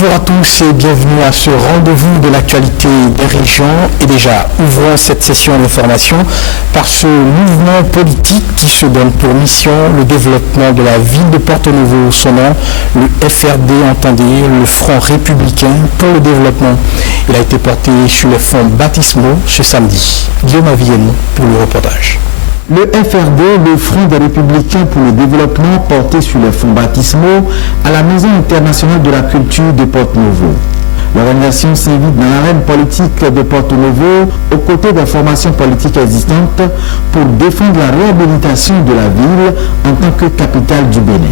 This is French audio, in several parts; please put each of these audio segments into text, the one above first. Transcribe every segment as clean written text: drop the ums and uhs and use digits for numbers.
Bonjour à tous et bienvenue à ce rendez-vous de l'actualité des régions. Et déjà, ouvrons cette session d'information par ce mouvement politique qui se donne pour mission le développement de la ville de Porto-Novo. Son nom, le FRD, entendez, le Front républicain pour le développement. Il a été porté sur les fonds baptismaux ce samedi. Guillaume Avienne pour le reportage. Le FRD, le Front des Républicains pour le développement, porté sur les fonds baptismaux à la Maison internationale de la culture de Porto-Novo. L'organisation s'invite dans l'arène politique de Porto-Novo aux côtés des formations politiques existantes pour défendre la réhabilitation de la ville en tant que capitale du Bénin.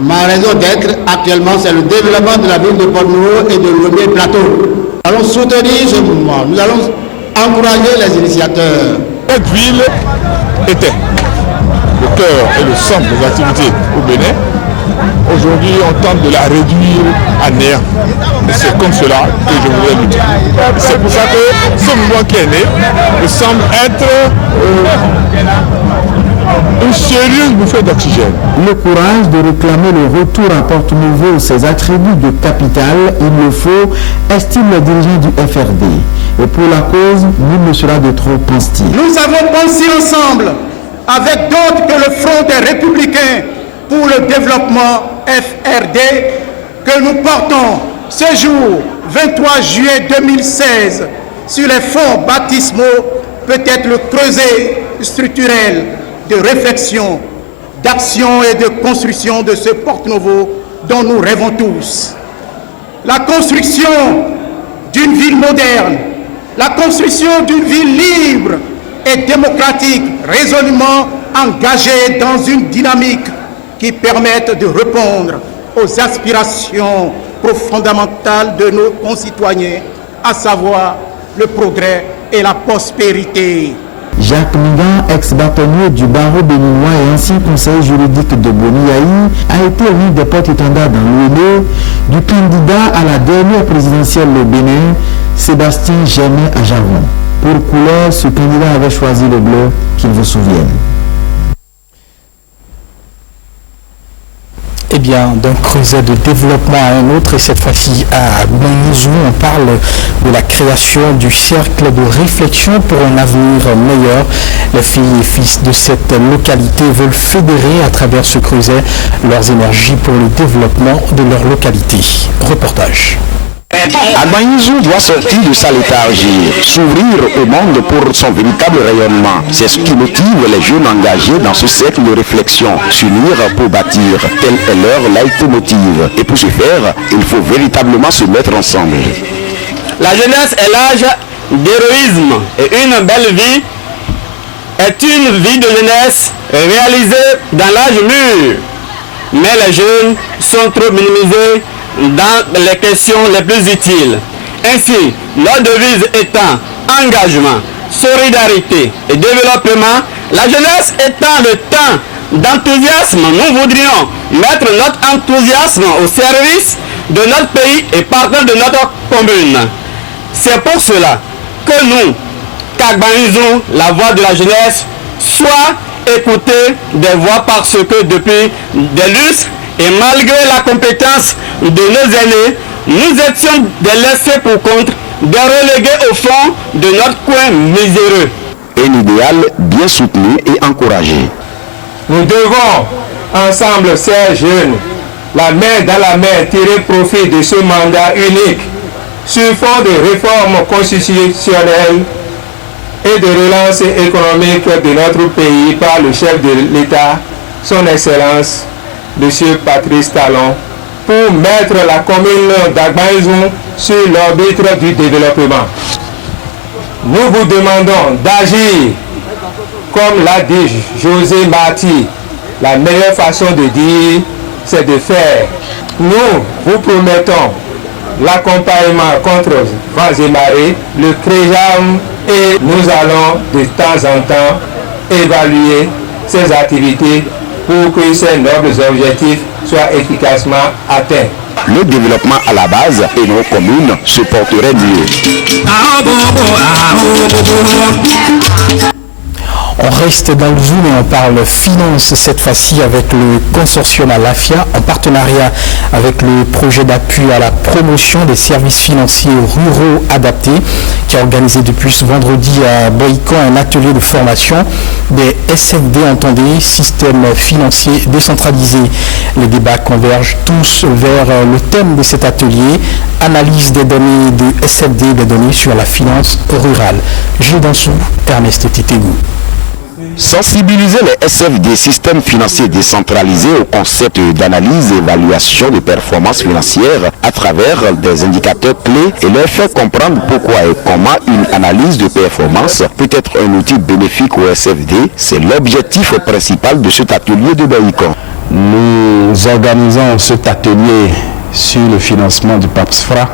Ma raison d'être actuellement, c'est le développement de la ville de Porto-Novo et de Lomé Plateau. Nous allons soutenir ce mouvement, nous allons encourager les initiateurs. Cette ville était le cœur et le centre des activités au Bénin. Aujourd'hui, on tente de la réduire à néant. C'est comme cela que je voudrais lutter. C'est pour ça que ce mouvement qui est né me semble être une sérieuse bouffée d'oxygène. Le courage de réclamer le retour à Porto-Novo ses attributs de capitale, il le faut, estime le dirigeant du FRD. Et pour la cause, nul ne sera de trop, pense-t-il. Nous avons pensé ensemble, avec d'autres que le Front des Républicains pour le développement FRD, que nous portons ce jour, 23 juillet 2016, sur les fonds baptismaux, peut-être le creuset structurel de réflexion, d'action et de construction de ce Porto-Novo dont nous rêvons tous. La construction d'une ville moderne, la construction d'une ville libre et démocratique, résolument engagée dans une dynamique qui permette de répondre aux aspirations fondamentales de nos concitoyens, à savoir le progrès et la prospérité. Jacques Mingan, ex-bâtonnier du barreau béninois et ancien conseiller juridique de Boniaï, a été l'un des porte-étendards dans l'ONU du candidat à la dernière présidentielle au Bénin, Sébastien Germain Ajaron. Pour couleur, ce candidat avait choisi le bleu, qu'il vous souvienne. Eh bien, d'un creuset de développement à un autre, et cette fois-ci à Gouanizou, on parle de la création du cercle de réflexion pour un avenir meilleur. Les filles et fils de cette localité veulent fédérer à travers ce creuset leurs énergies pour le développement de leur localité. Reportage. Agbanizou doit sortir de sa léthargie, s'ouvrir au monde pour son véritable rayonnement. C'est ce qui motive les jeunes engagés dans ce cercle de réflexion. S'unir pour bâtir, tel est leur leitmotiv. Et pour ce faire, il faut véritablement se mettre ensemble. La jeunesse est l'âge d'héroïsme et une belle vie est une vie de jeunesse réalisée dans l'âge mûr. Mais les jeunes sont trop minimisés dans les questions les plus utiles. Ainsi, leur devise étant engagement, solidarité et développement, la jeunesse étant le temps d'enthousiasme, nous voudrions mettre notre enthousiasme au service de notre pays et partant de notre commune. C'est pour cela que nous, qu'Agbanizou, la voix de la jeunesse, soit écoutée des voix parce que depuis des lustres, et malgré la compétence de nos aînés, nous étions des laissés pour compte, des relégués au fond de notre coin miséreux. Un idéal bien soutenu et encouragé. Nous devons, ensemble, ces jeunes, la main dans la main, tirer profit de ce mandat unique sur fond de réformes constitutionnelles et de relance économique de notre pays par le chef de l'État, son Excellence, M. Patrice Talon, pour mettre la commune d'Agbanizou sur l'orbite du développement. Nous vous demandons d'agir, comme l'a dit José Marti. La meilleure façon de dire, c'est de faire. Nous vous promettons l'accompagnement contre vents et marées, le CREJAM, et nous allons de temps en temps évaluer ces activités pour que ces nobles objectifs soient efficacement atteints. Le développement à la base et nos communes se porteraient mieux. On reste dans le zoom et on parle finance cette fois-ci avec le consortium Alafia en partenariat avec le projet d'appui à la promotion des services financiers ruraux adaptés qui a organisé depuis ce vendredi à Boïcon un atelier de formation des SFD, entendez, système financier décentralisé. Les débats convergent tous vers le thème de cet atelier, analyse des données de SFD, des données sur la finance rurale. Gilles Dansou, Ernest Titegou. Sensibiliser les SFD, systèmes financiers décentralisés, au concept d'analyse et évaluation des performances financières à travers des indicateurs clés et leur faire comprendre pourquoi et comment une analyse de performance peut être un outil bénéfique au SFD, c'est l'objectif principal de cet atelier de Boïcon. Nous organisons cet atelier sur le financement du PAPSFRA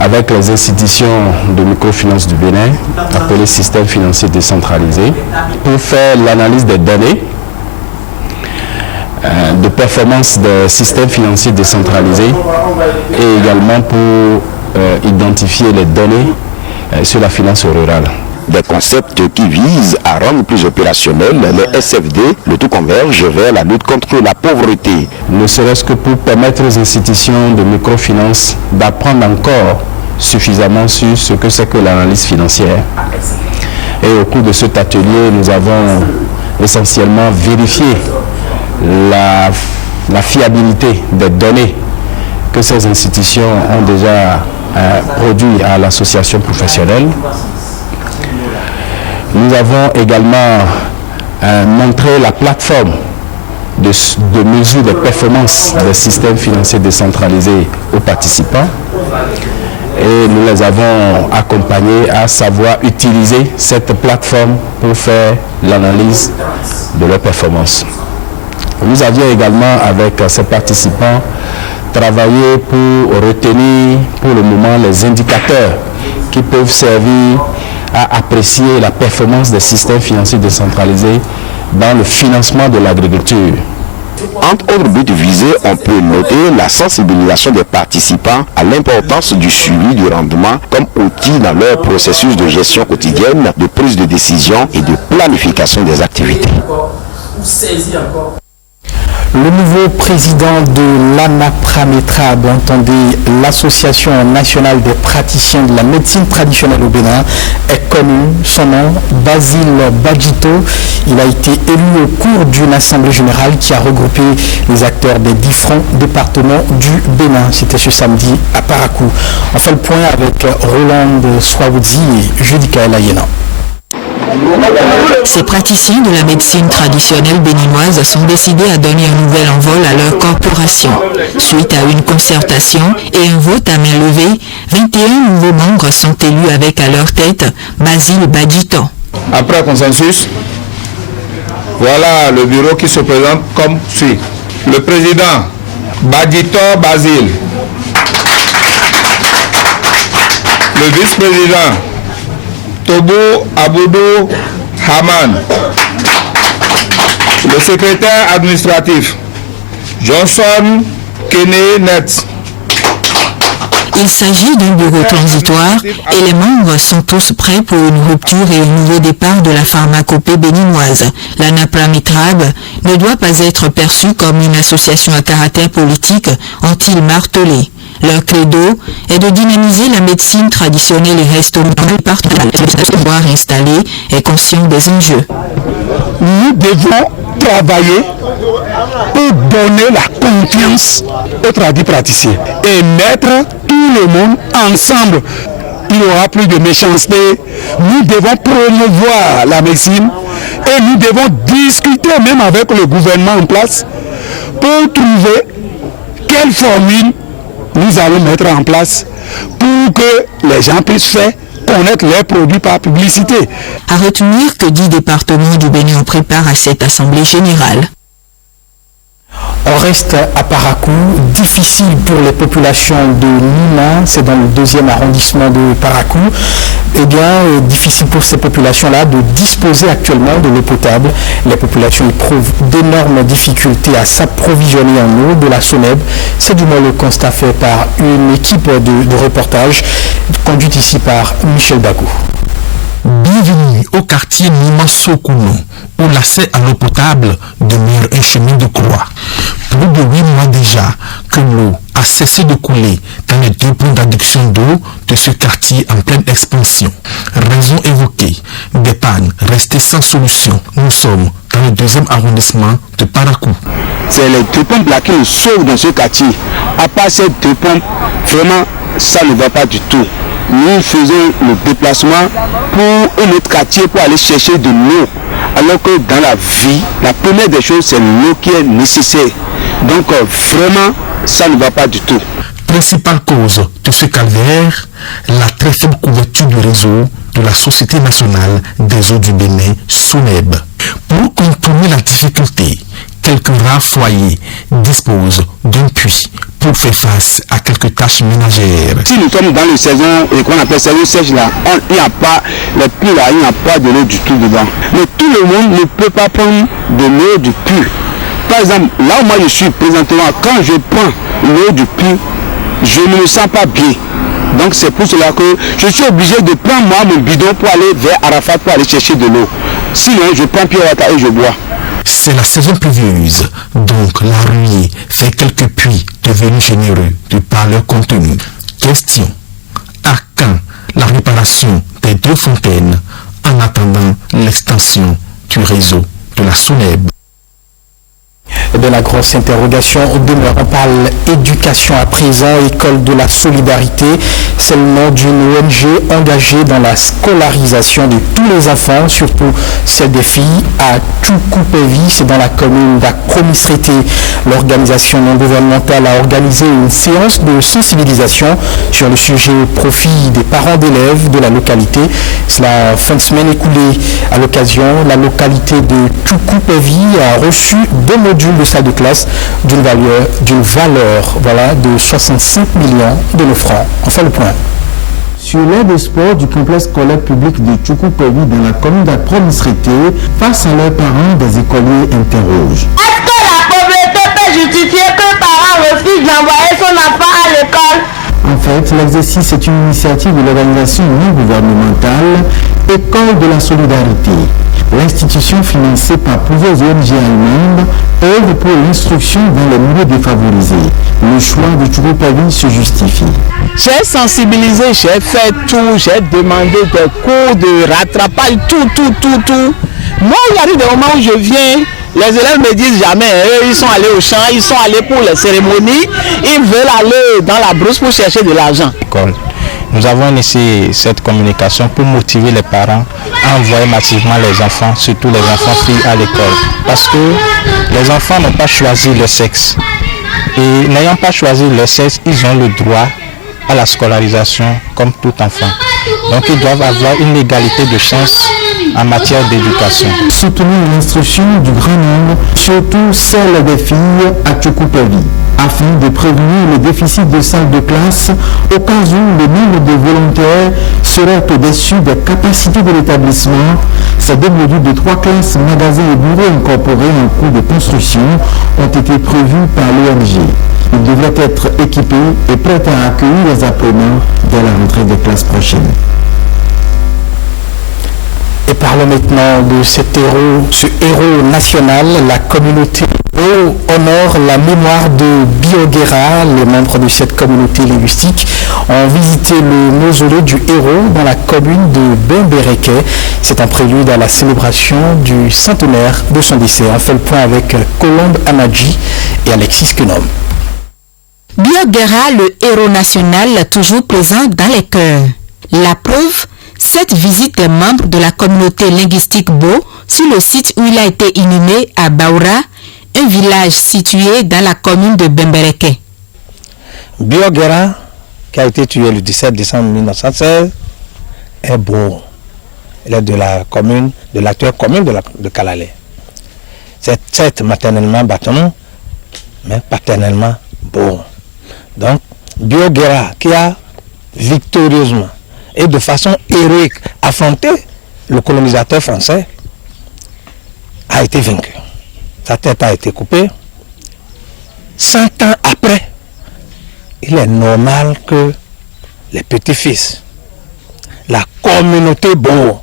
avec les institutions de microfinance du Bénin, appelées systèmes financiers décentralisés, pour faire l'analyse des données de performance des systèmes financiers décentralisés et également pour identifier les données sur la finance rurale. Des concepts qui visent à rendre plus opérationnels les SFD, le tout converge vers la lutte contre la pauvreté. Ne serait-ce que pour permettre aux institutions de microfinance d'apprendre encore suffisamment sur ce que c'est que l'analyse financière. Et au cours de cet atelier, nous avons essentiellement vérifié la fiabilité des données que ces institutions ont déjà produites à l'association professionnelle. Nous avons également montré la plateforme de mesure des performances des systèmes financiers décentralisés aux participants. Et nous les avons accompagnés à savoir utiliser cette plateforme pour faire l'analyse de leurs performances. Nous avions également, avec ces participants, travaillé pour retenir pour le moment les indicateurs qui peuvent servir à apprécier la performance des systèmes financiers décentralisés dans le financement de l'agriculture. Entre autres buts visés, on peut noter la sensibilisation des participants à l'importance du suivi du rendement comme outil dans leur processus de gestion quotidienne, de prise de décision et de planification des activités. Le nouveau président de l'ANAPRAMETRAB, entendez, l'Association nationale des praticiens de la médecine traditionnelle au Bénin, est connu. Son nom, Basile Badjito. Il a été élu au cours d'une assemblée générale qui a regroupé les acteurs des différents départements du Bénin. C'était ce samedi à Parakou. On fait le point avec Roland Swaoudzi et Judikaël Ayena. Ces praticiens de la médecine traditionnelle béninoise sont décidés à donner un nouvel envol à leur corporation. Suite à une concertation et un vote à main levée, 21 nouveaux membres sont élus avec à leur tête Basile Badjito. Après consensus, voilà le bureau qui se présente comme suit. Le président, Badjito Basile. Le vice-président, Tobo Aboudou Haman. Le secrétaire administratif, Johnson Kene Net. Il s'agit d'un bureau transitoire et les membres sont tous prêts pour une rupture et un nouveau départ de la pharmacopée béninoise. L'ANAPRAMETRAB ne doit pas être perçue comme une association à caractère politique, ont-ils martelé. Leur credo est de dynamiser la médecine traditionnelle et restaurer le partenariat installé et conscient des enjeux. Nous devons travailler pour donner la confiance aux praticiens et mettre tout le monde ensemble. Il n'y aura plus de méchanceté. Nous devons promouvoir la médecine et nous devons discuter même avec le gouvernement en place pour trouver quelle formule nous allons mettre en place pour que les gens puissent faire connaître leurs produits par publicité. À retenir que 10 départements du Bénin préparent à cette assemblée générale. On reste à Parakou, difficile pour les populations de Nina, c'est dans le 2e arrondissement de Parakou. Eh bien, difficile pour ces populations-là de disposer actuellement de l'eau potable. Les populations éprouvent d'énormes difficultés à s'approvisionner en eau de la SONEB. C'est du moins le constat fait par une équipe de reportage conduite ici par Michel Bagou. Bienvenue puis au quartier Nimasokuno, où l'accès à l'eau potable demeure un chemin de croix. Plus de 8 mois déjà que l'eau a cessé de couler dans les 2 points d'adduction d'eau de ce quartier en pleine expansion. Raison évoquée, des pannes restées sans solution. Nous sommes dans le 2e arrondissement de Parakou. C'est les 2 pompes là qui nous sauvent dans ce quartier. À part ces 2 pompes, vraiment, ça ne va pas du tout. Nous faisons le déplacement pour un autre quartier pour aller chercher de l'eau. Alors que dans la vie, la première des choses, c'est l'eau qui est nécessaire. Donc vraiment, ça ne va pas du tout. Principale cause de ce calvaire, la très faible couverture du réseau de la Société nationale des eaux du Bénin, SONEB. Pour contourner la difficulté, quelques rares foyers disposent d'un puits pour faire face à quelques tâches ménagères. Si nous sommes dans la saison, et qu'on appelle saison sèche là, il n'y a pas, le puits là, il n'y a pas de l'eau du tout dedans. Mais tout le monde ne peut pas prendre de l'eau du puits. Par exemple, là où moi je suis présentement, quand je prends l'eau du puits, je ne me sens pas bien. Donc c'est pour cela que je suis obligé de prendre moi mon bidon pour aller vers Arafat pour aller chercher de l'eau. Sinon, je prends Pure Water et je bois. C'est la saison pluvieuse, donc la ruée fait quelques puits devenus généreux de par leur contenu. Question: à quand la réparation des 2 fontaines en attendant l'extension du réseau de la SONEB? De la grosse interrogation au demeure. On parle éducation à présent, école de la solidarité. C'est le nom d'une ONG engagée dans la scolarisation de tous les enfants, surtout celles des filles, à Tchoukoupévi, c'est dans la commune d'Akromisrété. L'organisation non gouvernementale a organisé une séance de sensibilisation sur le sujet au profit des parents d'élèves de la localité. C'est la fin de semaine écoulée. À l'occasion, la localité de Tchoukoupévi a reçu 2 modules de salle de classe d'une valeur de 65 millions de francs. On fait le point. Sur l'aide de sport du complexe scolaire public de Tchoukoupévi dans la commune d'Akromisrété, face à leurs parents, des écoliers interrogent. Est-ce que la pauvreté peut justifier qu'un parent refuse d'envoyer son enfant à l'école? En fait, l'exercice est une initiative de l'organisation non gouvernementale École de la solidarité. L'institution financée par plusieurs ONG allemandes œuvre pour l'instruction dans les milieux défavorisés. Le choix de Tchoukoupévi se justifie. J'ai sensibilisé, j'ai fait tout, j'ai demandé des cours de rattrapage, tout. Moi, il arrive des moments où je viens, les élèves me disent jamais, eux, ils sont allés au champ, ils sont allés pour les cérémonies, ils veulent aller dans la brousse pour chercher de l'argent. Nous avons initié cette communication pour motiver les parents à envoyer massivement les enfants, surtout les enfants filles, à l'école. Parce que les enfants n'ont pas choisi le sexe. Et n'ayant pas choisi le sexe, ils ont le droit à la scolarisation comme tout enfant. Donc ils doivent avoir une égalité de chance en matière d'éducation. Soutenir l'instruction du grand nombre, surtout celle des filles à Tchoukoupévi, afin de prévenir le déficit de salles de classe au cas où le nombre de volontaires serait au-dessus des capacités de l'établissement. Ces 2 modules de 3 classes, magasins et bureaux incorporés en cours de construction ont été prévus par l'ONG. Ils devraient être équipés et prêts à accueillir les apprenants dès la rentrée des classes prochaines. Et parlons maintenant de ce héros national. La communauté honore la mémoire de Bioguera. Les membres de cette communauté linguistique ont visité le mausolée du héros dans la commune de Bembereke. C'est un prélude à la célébration du centenaire de son décès. On fait le point avec Colombe Amadji et Alexis Kenom. Bioguera, le héros national, toujours présent dans les cœurs. La preuve, cette visite des membres de la communauté linguistique Bo sur le site où il a été inhumé à Baoura, un village situé dans la commune de Bembereke. Bioguera, qui a été tué le 17 décembre 1916, est beau. Il est de la commune, de l'actuelle commune de Kalalé. C'est certes maternellement bâton, mais paternellement beau. Donc, Bioguera, qui a victorieusement et de façon héroïque affronté le colonisateur français, a été vaincu. Sa tête a été coupée. 100 ans après, il est normal que les petits-fils, la communauté Bo,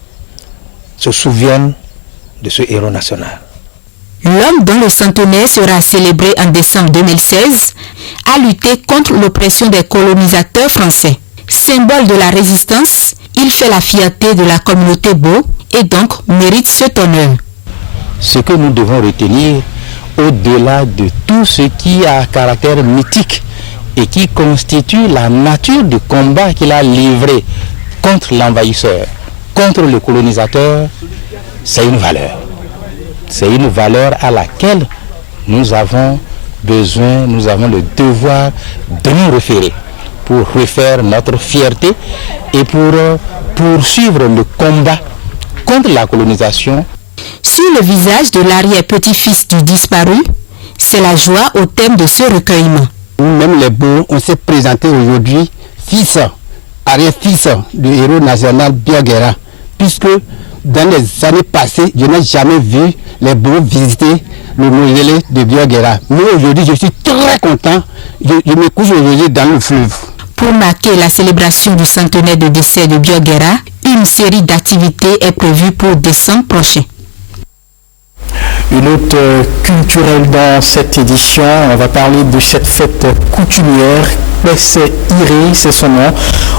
se souviennent de ce héros national. L'homme dont le centenaire sera célébré en décembre 2016 a lutté contre l'oppression des colonisateurs français. Symbole de la résistance, il fait la fierté de la communauté Bo et donc mérite cet honneur. Ce que nous devons retenir, au-delà de tout ce qui a caractère mythique et qui constitue la nature du combat qu'il a livré contre l'envahisseur, contre le colonisateur, c'est une valeur. C'est une valeur à laquelle nous avons besoin, nous avons le devoir de nous référer pour refaire notre fierté et pour poursuivre le combat contre la colonisation. Sur le visage de l'arrière-petit-fils du disparu, c'est la joie au thème de ce recueillement. Même les Beaux, on s'est présenté aujourd'hui fils, arrière-fils du héros national Bioguera, puisque dans les années passées, je n'ai jamais vu les Beaux visiter le mausolée de Bioguera. Mais aujourd'hui, je suis très content. Je me couche aujourd'hui dans le fleuve. Pour marquer la célébration du centenaire de décès de Bioguera, une série d'activités est prévue pour décembre prochain. Une autre culturelle dans cette édition, on va parler de cette fête coutumière. Pesse Iré, c'est son nom,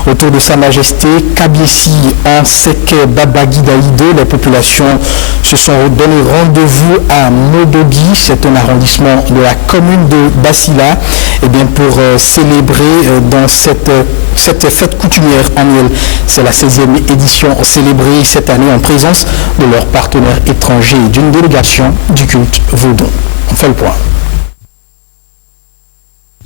autour de Sa Majesté Kabiesi Anseke Babagidaïde. Les populations se sont donné rendez-vous à Modogi, c'est un arrondissement de la commune de Basila, et bien pour célébrer dans cette fête coutumière annuelle. C'est la 16e édition célébrée cette année en présence de leurs partenaires étrangers et d'une délégation du culte vaudou. On fait le point.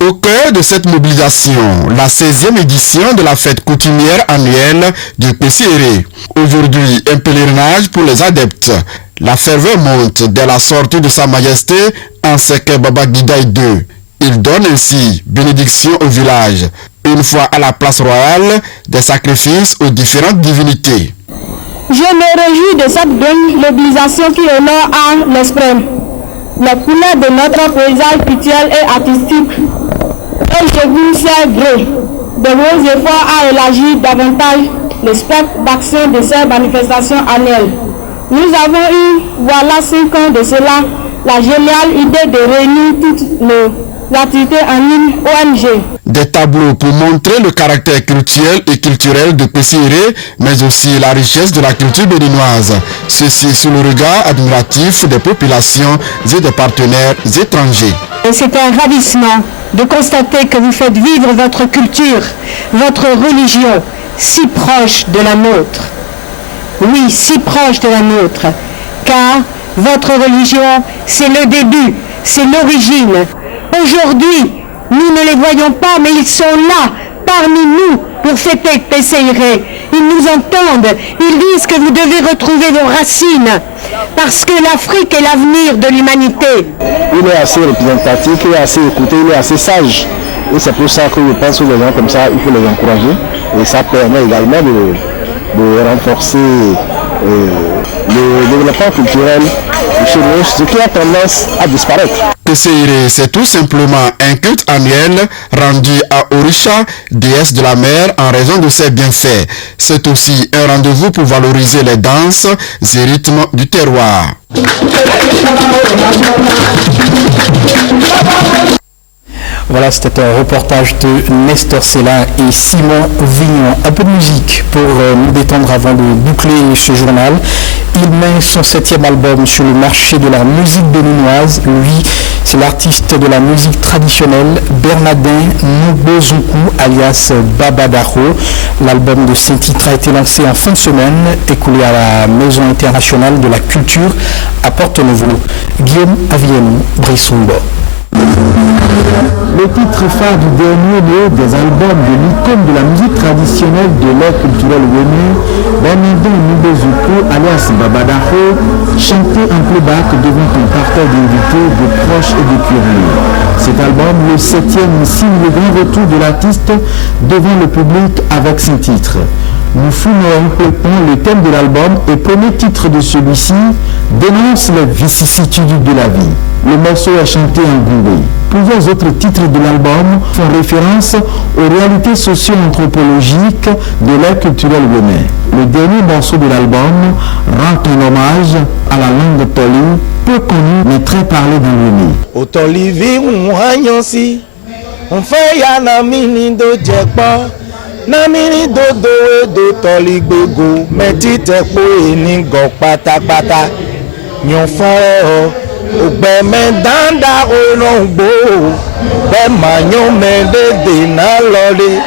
Au cœur de cette mobilisation, la 16e édition de la fête coutumière annuelle du Pesse Iré. Aujourd'hui, un pèlerinage pour les adeptes. La ferveur monte dès la sortie de Sa Majesté Anseke Babagidaï II. Il donne ainsi bénédiction au village. Une fois à la place royale, des sacrifices aux différentes divinités. Je me réjouis de cette bonne mobilisation qui honore à l'esprit. Les couleurs de notre paysage culturel et artistique. Et je vous sais gré de vos efforts à élargir davantage le spectre d'action de ces manifestations annuelles. Nous avons eu, voilà 5 ans de cela, la géniale idée de réunir toutes nos activités en une ONG. Des tableaux pour montrer le caractère culturel et culturel de Pesse Iré, mais aussi la richesse de la culture béninoise. Ceci sous le regard admiratif des populations et des partenaires étrangers. C'est un ravissement de constater que vous faites vivre votre culture, votre religion, si proche de la nôtre. Oui, si proche de la nôtre, car votre religion, c'est le début, c'est l'origine. Aujourd'hui, nous ne les voyons pas, mais ils sont là, parmi nous, pour fêter Pesse Iré. Ils nous entendent, ils disent que vous devez retrouver vos racines, parce que l'Afrique est l'avenir de l'humanité. Il est assez représentatif, il est assez écouté, il est assez sage. Et c'est pour ça que je pense que les gens comme ça, il faut les encourager. Et ça permet également de renforcer le développement culturel chez nous, ce qui a tendance à disparaître. Pesse Iré, c'est tout simplement un culte annuel rendu à Orisha, déesse de la mer, en raison de ses bienfaits. C'est aussi un rendez-vous pour valoriser les danses et rythmes du terroir. Voilà, c'était un reportage de Nestor Célin et Simon Vignon. Un peu de musique pour nous détendre avant de boucler ce journal. Il met son 7e album sur le marché de la musique béninoise. Lui, c'est l'artiste de la musique traditionnelle Bernardin Mbozunku, alias Babadaro. L'album de 5 titres a été lancé en fin de semaine, écoulé à la Maison internationale de la culture à Porto-Novo. Guillaume Avienou, Brissombo. Le titre phare du dernier des albums de l'icône de la musique traditionnelle de l'ère culturelle Wenu, Bernardin Mbozunku, alias Babadaro, chanté en playback devant un parterre d'invités, de proches et de curieux. Cet album, le 7e, signe le grand retour de l'artiste devant le public avec 5 titres. Nous fouillons le thème de l'album et premier titre de celui-ci dénonce les vicissitudes de la vie. Le morceau est chanté en goubé. Plusieurs autres titres de l'album font référence aux réalités socio-anthropologiques de l'ère culturelle bénin. Le dernier morceau de l'album rend un hommage à la langue toli, peu connue mais très parlée dans le nez. Otolivi unhanyosi, onfe ya na mini do jekpo, na mini do do toli gbego, meti tepo eni go pátápátá, nyon fo ogbe me danda olongbo, be manyo me de na lole,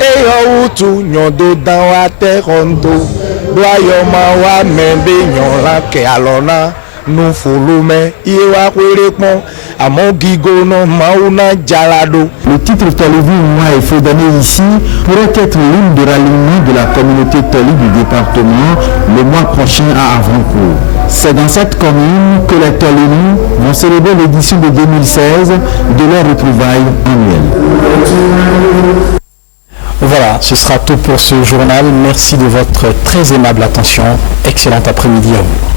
eyo utu nyon do dan wa te rondo, do ayo ma wa me be nyon la ke alona. Nous foulons iwa kwerepon amogigo no mauna jalado. Le titre Tolivi Moi il faut donner ici pourrait être l'une de ralliement de la communauté Toli du département le mois prochain à Avrancourt. C'est dans cette commune que les Tolini vont célébrer l'édition de 2016 de leur retrouvaille annuelle. Voilà, ce sera tout pour ce journal. Merci de votre très aimable attention. Excellent après-midi à vous.